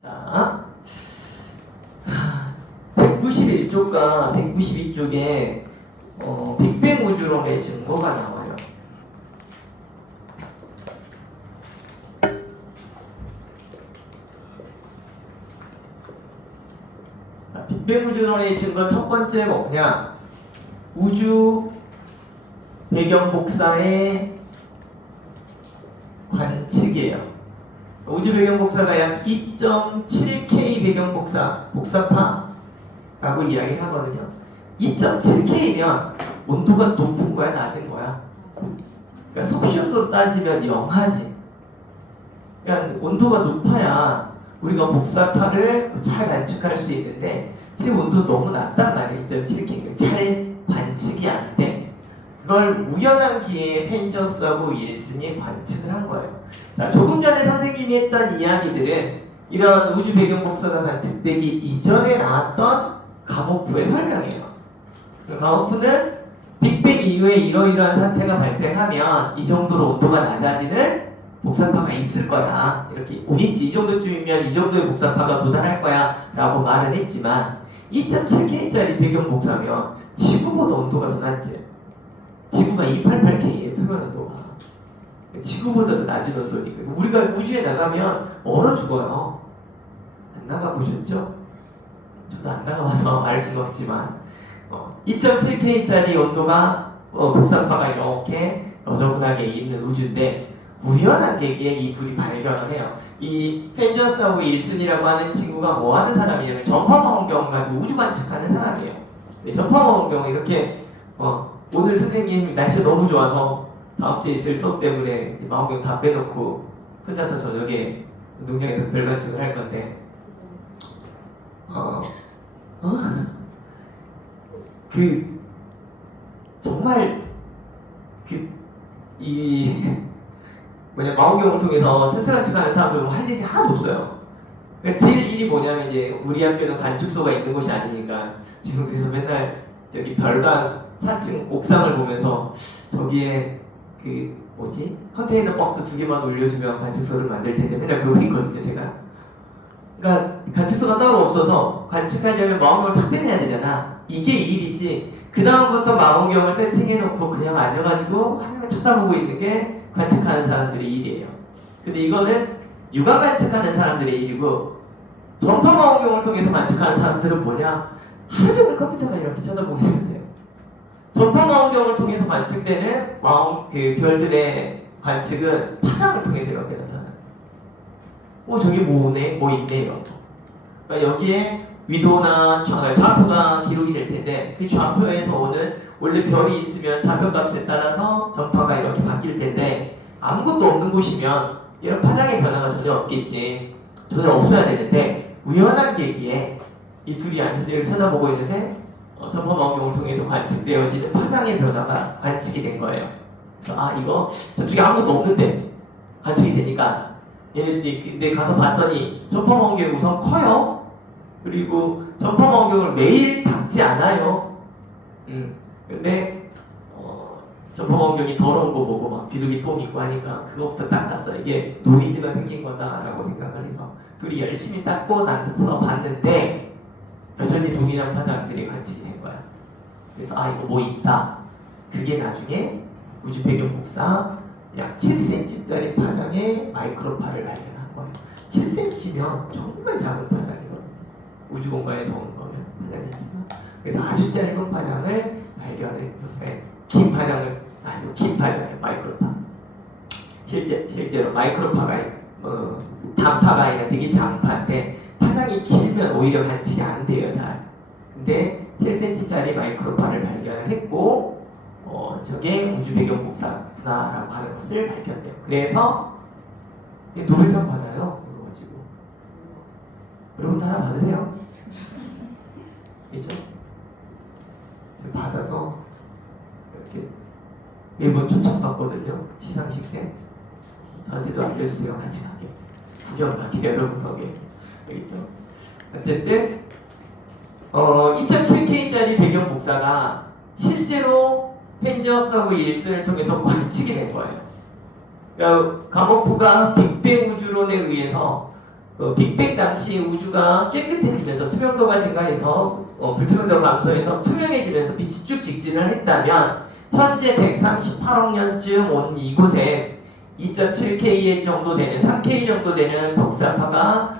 자, 191쪽과 192쪽에 빅뱅 우주론의 증거가 나와요. 자, 빅뱅 우주론의 증거 첫 번째 뭐냐? 우주 배경 복사의 관측이에요. 우주 배경 복사가 약 2.7K 배경 복사파라고 이야기를 하거든요. 2.7K면 온도가 높은 거야, 낮은 거야? 그러니까 섭씨온도로 따지면 영하지. 그러니까 온도가 높아야 우리가 복사파를 잘 관측할 수 있는데 지금 온도 너무 낮단 말이에요. 2.7K. 잘 관측이 안 돼. 그걸 우연한 기회에 펜저스하고 윌슨이 관측을 한 거예요. 자, 조금 전에 선생님이 했던 이야기들은 이런 우주 배경 복사가 관측되기 이전에 나왔던 가모프의 설명이에요. 그 가모프는 빅뱅 이후에 이러이러한 사태가 발생하면 이 정도로 온도가 낮아지는 복사파가 있을 거야. 이렇게 오겠지. 이 정도쯤이면 이 정도의 복사파가 도달할 거야 라고 말은 했지만 2.7K짜리 배경 복사면 지구보다 온도가 더 낮지. 지구가 288K의 표면 온도가 지구보다 더 낮은 온도니까 우리가 우주에 나가면 얼어 죽어요. 안 나가보셨죠? 저도 안 나가봐서 알 수가 없지만 2.7K짜리 온도가 복사파가 이렇게 너저분하게 있는 우주인데 우연하게 이 둘이 발견을 해요. 이 펜저스하고 윌슨이라고 하는 친구가 뭐 하는 사람이냐면 전파망원경을 가지고 우주 관측하는 사람이에요. 전파망원경을 이렇게 오늘 선생님 날씨가 너무 좋아서 다음 주에 있을 수업 때문에 망원경 다 빼놓고 혼자서 저녁에 운동장에서 별 관측을 할 건데 정말 망원경을 통해서 천체 관측하는 사람들은 할 일이 하나도 없어요. 그러니까 제일 일이 뭐냐면 이제 우리 학교는 관측소가 있는 곳이 아니니까 지금 그래서 맨날 저기 별관 4층 옥상을 보면서 저기에 컨테이너 박스 2개만 올려주면 관측소를 만들 텐데 맨날 그러고 있거든요, 제가. 그러니까 관측소가 따로 없어서 관측하려면 망원경을 다 빼내야 되잖아. 이게 일이지. 그 다음부터 망원경을 세팅해놓고 그냥 앉아가지고 하늘만 쳐다보고 있는 게 관측하는 사람들의 일이에요. 근데 이거는 육안 관측하는 사람들의 일이고 전파 망원경을 통해서 관측하는 사람들은 뭐냐? 하루 종일 컴퓨터만 이렇게 쳐다보고 있으면 돼요. 전파 망원경을 통해서 관측되는 별들의 관측은 파장을 통해서 이렇게 나타나요. 저기 뭐 있네요. 그러니까 여기에 위도나 좌표가 기록이 될 텐데 그 좌표에서 오는 원래 별이 있으면 좌표값에 따라서 전파가 이렇게 바뀔 텐데 아무것도 없는 곳이면 이런 파장의 변화가 전혀 없겠지. 전혀 없어야 되는데 우연한 계기에 이 둘이 앉아서 이렇게 쳐다보고 있는데 전파 망원경을 통해서 관측되어지는 파장의 변화가 관측이 된 거예요. 그래서 이거 저쪽에 아무것도 없는데 관측이 되니까 근데 가서 봤더니 전파 망원경이 우선 커요. 그리고 전파 망원경을 매일 닦지 않아요. 근데 전파 망원경이 더러운 거 보고 막 비둘기 통 있고 하니까 그거부터 닦았어. 이게 노이즈가 생긴 거다라고 생각을 해서 둘이 열심히 닦고 나서 봤는데 여전히 동일한 파장들이 관측이 된 거야. 그래서 이거 뭐 있다. 그게 나중에 우주 배경 복사 약 7cm짜리 파장의 마이크로파를 발견한 거예요. 7cm면 정말 작은 파장이거든요. 우주 공간에서 오는 거면 파장이지만 그래서 아주 짧은 파장을 발견해 긴 파장을 아주 긴 파장을 마이크로파. 실제로 마이크로파가 단파가 아니라 되게 장파인데 파장이 길면 오히려 관측이 안 돼요, 잘. 근데 7cm짜리 마이크로파를 발견을 했고, 저게 우주 배경 복사구나라고 하는 것을 발견해요. 그래서 노벨상 받아요, 이거 가지고. 여러분도 하나 받으세요. 그죠? 받아서 이렇게 매번 초청받거든요, 시상식 때. 저한테도 알려주세요, 같이 가게. 구경 가게, 여러분 거기. 알겠죠? 어쨌든 2.7K짜리 배경 복사가 실제로 펜저스하고 윌슨을 통해서 관측이 된 거예요. 그러니까 가모프가 빅뱅 우주론에 의해서 빅뱅 당시 우주가 깨끗해지면서 투명도가 증가해서 불투명도가 감소해서 투명해지면서 빛이 쭉 직진을 했다면 현재 138억 년쯤 온 이곳에 2.7K 정도 되는 3K 정도 되는 복사파가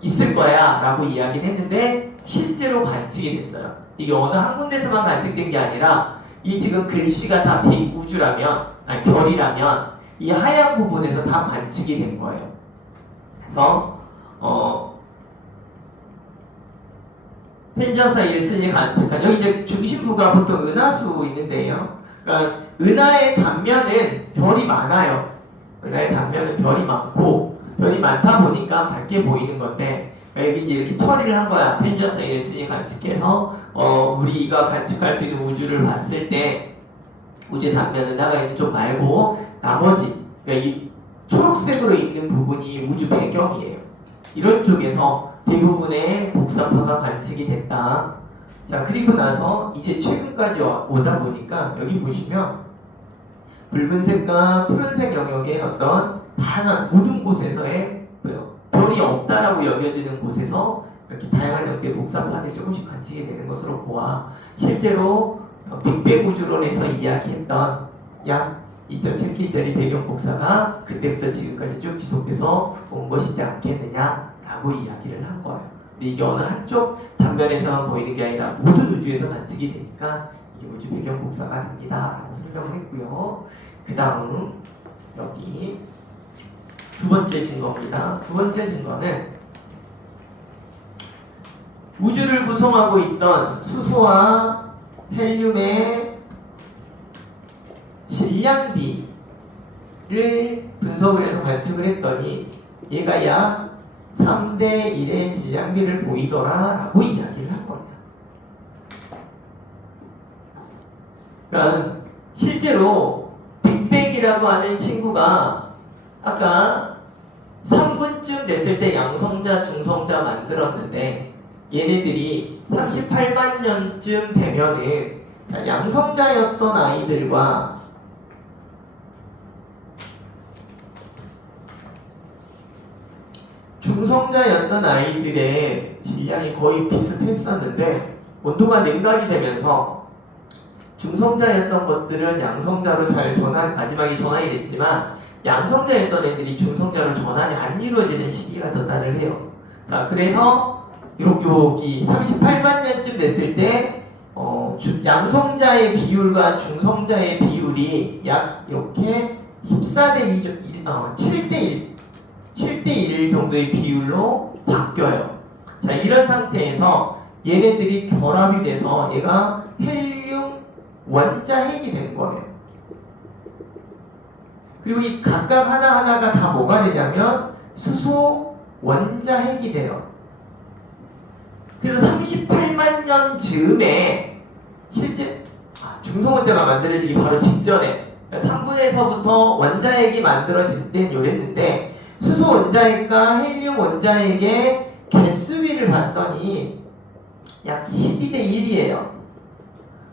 있을 거야 라고 이야기를 했는데 실제로 관측이 됐어요. 이게 어느 한 군데서만 관측된 게 아니라 이 지금 글씨가 다 우주라면 아니 별이라면 이 하얀 부분에서 다 관측이 된 거예요. 그래서 펜저사 1순위 관측한 여기 이제 중심부가 보통 은하수 있는데요. 그러니까 은하의 단면은 별이 많아요. 은하의 단면은 별이 많고 별이 많다 보니까 밝게 보이는 건데 여기 이제 이렇게 처리를 한 거야. 펜저사 1순위 관측해서 우리가 관측할 수 있는 우주를 봤을 때 우주의 단면 은하가 있는 쪽 말고 나머지 그러니까 이 초록색으로 있는 부분이 우주 배경이에요. 이런 쪽에서 대부분의 복사파가 관측이 됐다. 자, 그리고 나서 이제 최근까지 오다 보니까 여기 보시면 붉은색과 푸른색 영역의 어떤 다양한 모든 곳에서의 별이 없다라고 여겨지는 곳에서 이렇게 다양한 영역의 복사파들이 조금씩 관측이 되는 것으로 보아 실제로 빅뱅 우주론에서 이야기했던 약 2.7K짜리 배경 복사가 그때부터 지금까지 쭉 지속돼서 온 것이지 않겠느냐라고 이야기를 한 거예요. 근데 이게 어느 한쪽 단면에서만 보이는 게 아니라 모든 우주에서 관측이 되니까 이게 우주 배경 복사가 됩니다라고 설명을 했고요. 그 다음 여기 두 번째 증거입니다. 두 번째 증거는 우주를 구성하고 있던 수소와 헬륨의 질량비를 분석을 해서 관측을 했더니 얘가 약 3대 1의 질량비를 보이더라 라고 이야기를 한 겁니다. 그러니까 실제로 빅뱅이라고 하는 친구가 아까 3분쯤 됐을 때 양성자, 중성자 만들었는데 얘네들이 38만 년쯤 되면은 양성자였던 아이들과 중성자였던 아이들의 질량이 거의 비슷했었는데 온도가 냉각이 되면서 중성자였던 것들은 양성자로 잘 마지막에 전환이 됐지만 양성자였던 애들이 중성자로 전환이 안 이루어지는 시기가 전달을 해요. 자, 그래서 여기 38만 년쯤 됐을 때 양성자의 비율과 중성자의 비율이 약 이렇게 14대 2, 7대 1 7대 1 정도의 비율로 바뀌어요. 자, 이런 상태에서 얘네들이 결합이 돼서 얘가 헬륨 원자핵이 된 거예요. 그리고 이 각각 하나하나가 다 뭐가 되냐면 수소 원자핵이 돼요. 그래서 38만 년 즈음에 실제 중성원자가 만들어지기 바로 직전에 3분에서부터 원자핵이 만들어질 땐 요랬는데 수소 원자핵과 헬륨 원자핵의 개수비를 봤더니 약 12대 1이에요.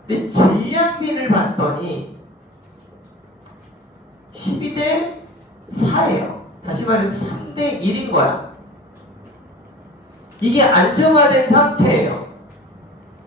근데 질량비를 봤더니 12대 4예요. 다시 말해서 3대 1인 거야. 이게 안정화된 상태예요.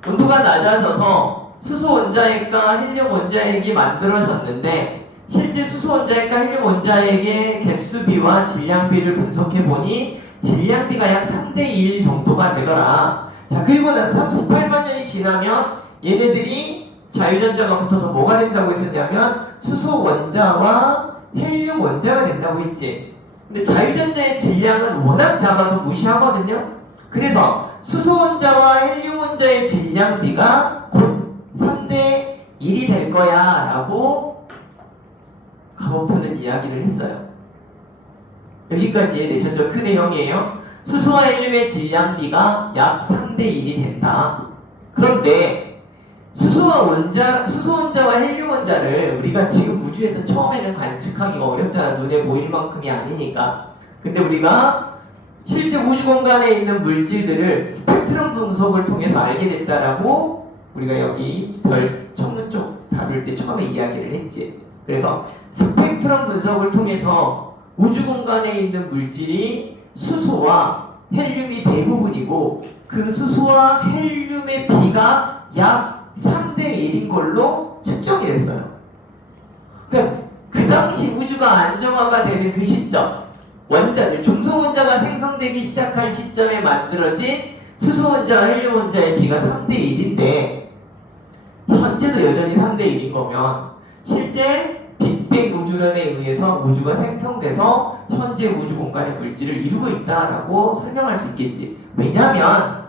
온도가 낮아져서 수소 원자핵과 헬륨 원자핵이 만들어졌는데 실제 수소 원자핵과 헬륨 원자핵의 개수비와 질량비를 분석해보니 질량비가 약 3대 1 정도가 되더라. 자, 그리고 나서 38만 년이 지나면 얘네들이 자유전자가 붙어서 뭐가 된다고 했었냐면 수소 원자와 헬륨 원자가 된다고 했지. 근데 자유전자의 질량은 워낙 작아서 무시하거든요. 그래서 수소 원자와 헬륨 원자의 질량비가 곧 3대 1이 될 거야 라고 가모프는 이야기를 했어요. 여기까지 이해되셨죠? 그 내용이에요. 수소와 헬륨의 질량비가 약 3대 1이 된다. 그런데 수소 원자와 헬륨 원자를 우리가 지금 우주에서 처음에는 관측하기가 어렵잖아. 눈에 보일 만큼이 아니니까. 근데 우리가 실제 우주 공간에 있는 물질들을 스펙트럼 분석을 통해서 알게 됐다라고 우리가 여기 별 천문 쪽 다룰 때 처음에 이야기를 했지. 그래서 스펙트럼 분석을 통해서 우주 공간에 있는 물질이 수소와 헬륨이 대부분이고 그 수소와 헬륨의 비가 약 3대 1인 걸로 측정이 됐어요. 그러니까 그 당시 우주가 안정화가 되는 그 시점, 원자들, 중소원자가 생성되기 시작할 시점에 만들어진 수소원자와 헬륨원자의 비가 3대 1인데 현재도 여전히 3대 1인 거면 실제 빅뱅 우주론에 의해서 우주가 생성돼서 현재 우주 공간의 물질을 이루고 있다라고 설명할 수 있겠지. 왜냐하면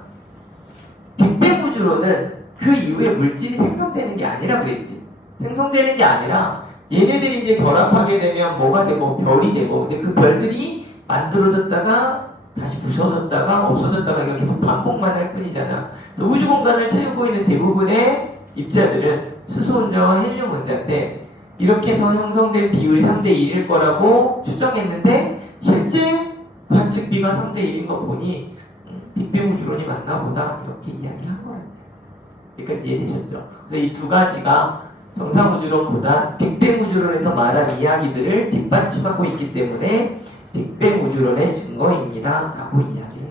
빅뱅 우주론은 그 이후에 물질이 생성되는 게 아니라 그랬지. 생성되는 게 아니라 얘네들이 이제 결합하게 되면 뭐가 되고 별이 되고, 근데 그 별들이 만들어졌다가 다시 부서졌다가 없어졌다가 이거 계속 반복만 할 뿐이잖아. 그래서 우주 공간을 채우고 있는 대부분의 입자들은 수소원자와 헬륨원자인데 이렇게 해서 형성된 비율이 3대 1일 거라고 추정했는데 실제 관측비가 3대 1인 거 보니 빅뱅 우주론이 맞나 보다 이렇게 이야기한 거예요. 여기까지 이해되셨죠? 그래서 이 두 가지가 정상 우주론보다 빅뱅 우주론에서 말한 이야기들을 뒷받침하고 있기 때문에 빅뱅 우주론의 증거입니다 라고 이야기를